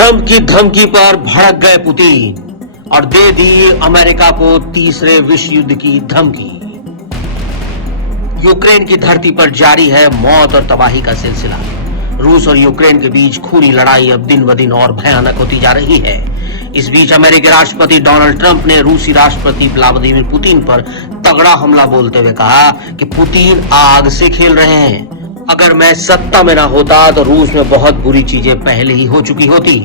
Trump की धमकी पर भड़क गए पुतिन और दे दी अमेरिका को तीसरे विश्व युद्ध की धमकी। यूक्रेन की धरती पर जारी है मौत और तबाही का सिलसिला। रूस और यूक्रेन के बीच खूनी लड़ाई अब दिन ब दिन और भयानक होती जा रही है। इस बीच अमेरिकी राष्ट्रपति डोनाल्ड ट्रंप ने रूसी राष्ट्रपति व्लादिमीर पुतिन पर तगड़ा हमला बोलते हुए कहा कि पुतिन आग से खेल रहे हैं। अगर मैं सत्ता में ना होता तो रूस में बहुत बुरी चीजें पहले ही हो चुकी होती।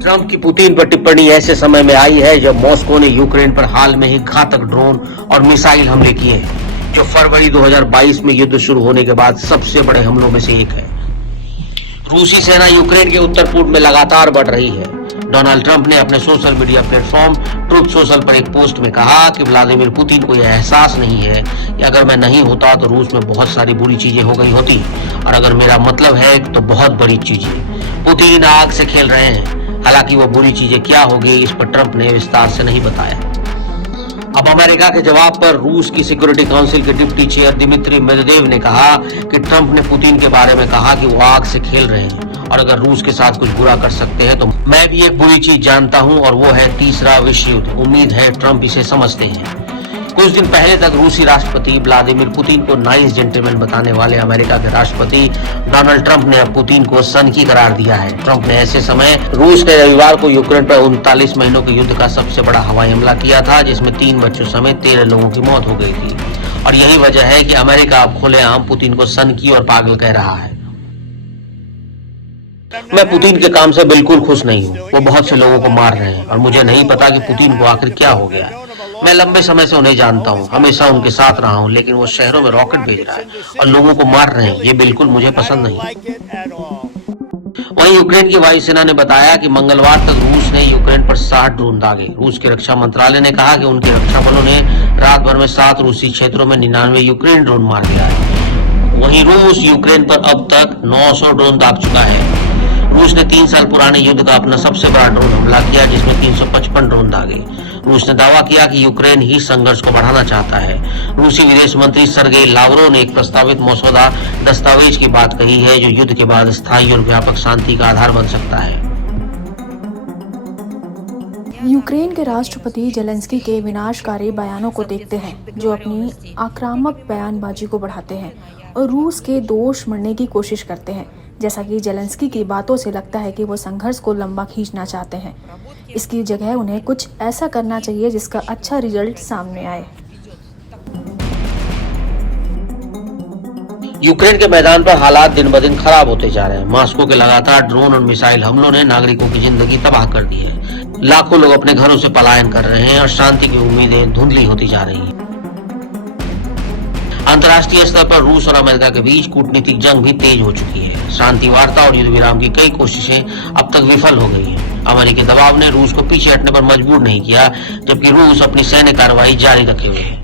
ट्रंप की पुतिन पर टिप्पणी ऐसे समय में आई है जब मॉस्को ने यूक्रेन पर हाल में ही घातक ड्रोन और मिसाइल हमले किए हैं, जो फरवरी 2022 में युद्ध शुरू होने के बाद सबसे बड़े हमलों में से एक है। रूसी सेना यूक्रेन के उत्तर पूर्व में लगातार बढ़ रही है। डोनाल्ड ट्रंप ने अपने social media platform truth social पर एक पोस्ट में कहा कि व्लादिमीर पुतिन को यह एहसास नहीं है कि अगर मैं नहीं होता तो रूस में बहुत सारी बुरी चीजें हो गई होती, और अगर मेरा मतलब है तो बहुत बड़ी चीजें। पुतिन आग से खेल रहे हैं। हालांकि वो बुरी चीजें क्या होगी इस पर ट्रंप ने विस्तार से नहीं बताया। अब अमेरिका के जवाब पर रूस की सिक्योरिटी काउंसिल के डिप्टी चेयर दिमित्री मेदवेदेव ने कहा कि ट्रंप ने पुतिन के बारे में कहा कि वो आग से खेल रहे हैं और अगर रूस के साथ कुछ बुरा कर सकते हैं तो मैं भी एक बुरी चीज जानता हूं और वो है तीसरा विश्व युद्ध। उम्मीद है ट्रंप इसे समझते हैं। कुछ दिन पहले तक रूसी राष्ट्रपति व्लादिमीर पुतिन को नाइस जेंटलमैन बताने वाले अमेरिका के राष्ट्रपति डोनाल्ड ट्रंप ने अब पुतिन को सनकी करार दिया है। ट्रंप ने ऐसे समय रूस ने रविवार को यूक्रेन पर 39 महीनों के युद्ध का सबसे बड़ा हवाई हमला किया था, जिसमें 3 बच्चों समेत 13 लोगों की मौत हो गई थी। और यही वजह है कि अमेरिका अब खुलेआम पुतिन को सनकी और पागल कह रहा है। मैं पुतिन के काम से बिल्कुल खुश नहीं हूँ। वो बहुत से लोगों को मार रहे हैं और मुझे नहीं पता कि पुतिन को आखिर क्या हो गया। मैं लंबे समय से उन्हें जानता हूँ, हमेशा उनके साथ रहा हूँ, लेकिन वो शहरों में रॉकेट भेज रहा है और लोगों को मार रहे हैं। ये बिल्कुल मुझे पसंद नहीं। वहीं यूक्रेन की वायुसेना ने बताया कि मंगलवार तक रूस ने यूक्रेन पर 60 ड्रोन दागे। रूस के रक्षा मंत्रालय ने कहा कि उनके रक्षा बलों ने रात भर में 7 रूसी क्षेत्रों में 99 यूक्रेन ड्रोन मार दिया है। वहीं रूस यूक्रेन पर अब तक 900 ड्रोन दाग चुका है। रूस ने 3 साल पुराने युद्ध का अपना सबसे बड़ा ड्रोन हमला किया, जिसमें 355 ड्रोन दागे। रूस ने दावा किया कि यूक्रेन ही संघर्ष को बढ़ाना चाहता है। रूसी विदेश मंत्री सर्गेई लावरोव ने एक प्रस्तावित मसौदा दस्तावेज की बात कही है, जो युद्ध के बाद स्थायी और व्यापक शांति का आधार बन सकता है। यूक्रेन के राष्ट्रपति जेलेंस्की के विनाशकारी बयानों को देखते हैं, जो अपनी आक्रामक बयानबाजी को बढ़ाते हैं और रूस के दोष मढ़ने की कोशिश करते हैं। जैसा कि जेलेंस्की की बातों से लगता है कि वो संघर्ष को लंबा खींचना चाहते हैं। इसकी जगह उन्हें कुछ ऐसा करना चाहिए जिसका अच्छा रिजल्ट सामने आए। यूक्रेन के मैदान पर हालात दिन ब दिन खराब होते जा रहे हैं। मॉस्को के लगातार ड्रोन और मिसाइल हमलों ने नागरिकों की जिंदगी तबाह कर दी है। लाखों लोग अपने घरों से पलायन कर रहे हैं और शांति की उम्मीदें धुंधली होती जा रही हैं। अंतर्राष्ट्रीय स्तर पर रूस और अमेरिका के बीच कूटनीतिक जंग भी तेज हो चुकी है। शांति वार्ता और युद्ध विराम की कई कोशिशें अब तक विफल हो गई हैं। अमेरिकी दबाव ने रूस को पीछे हटने पर मजबूर नहीं किया, जबकि रूस अपनी सैन्य कार्रवाई जारी रखे हुए है।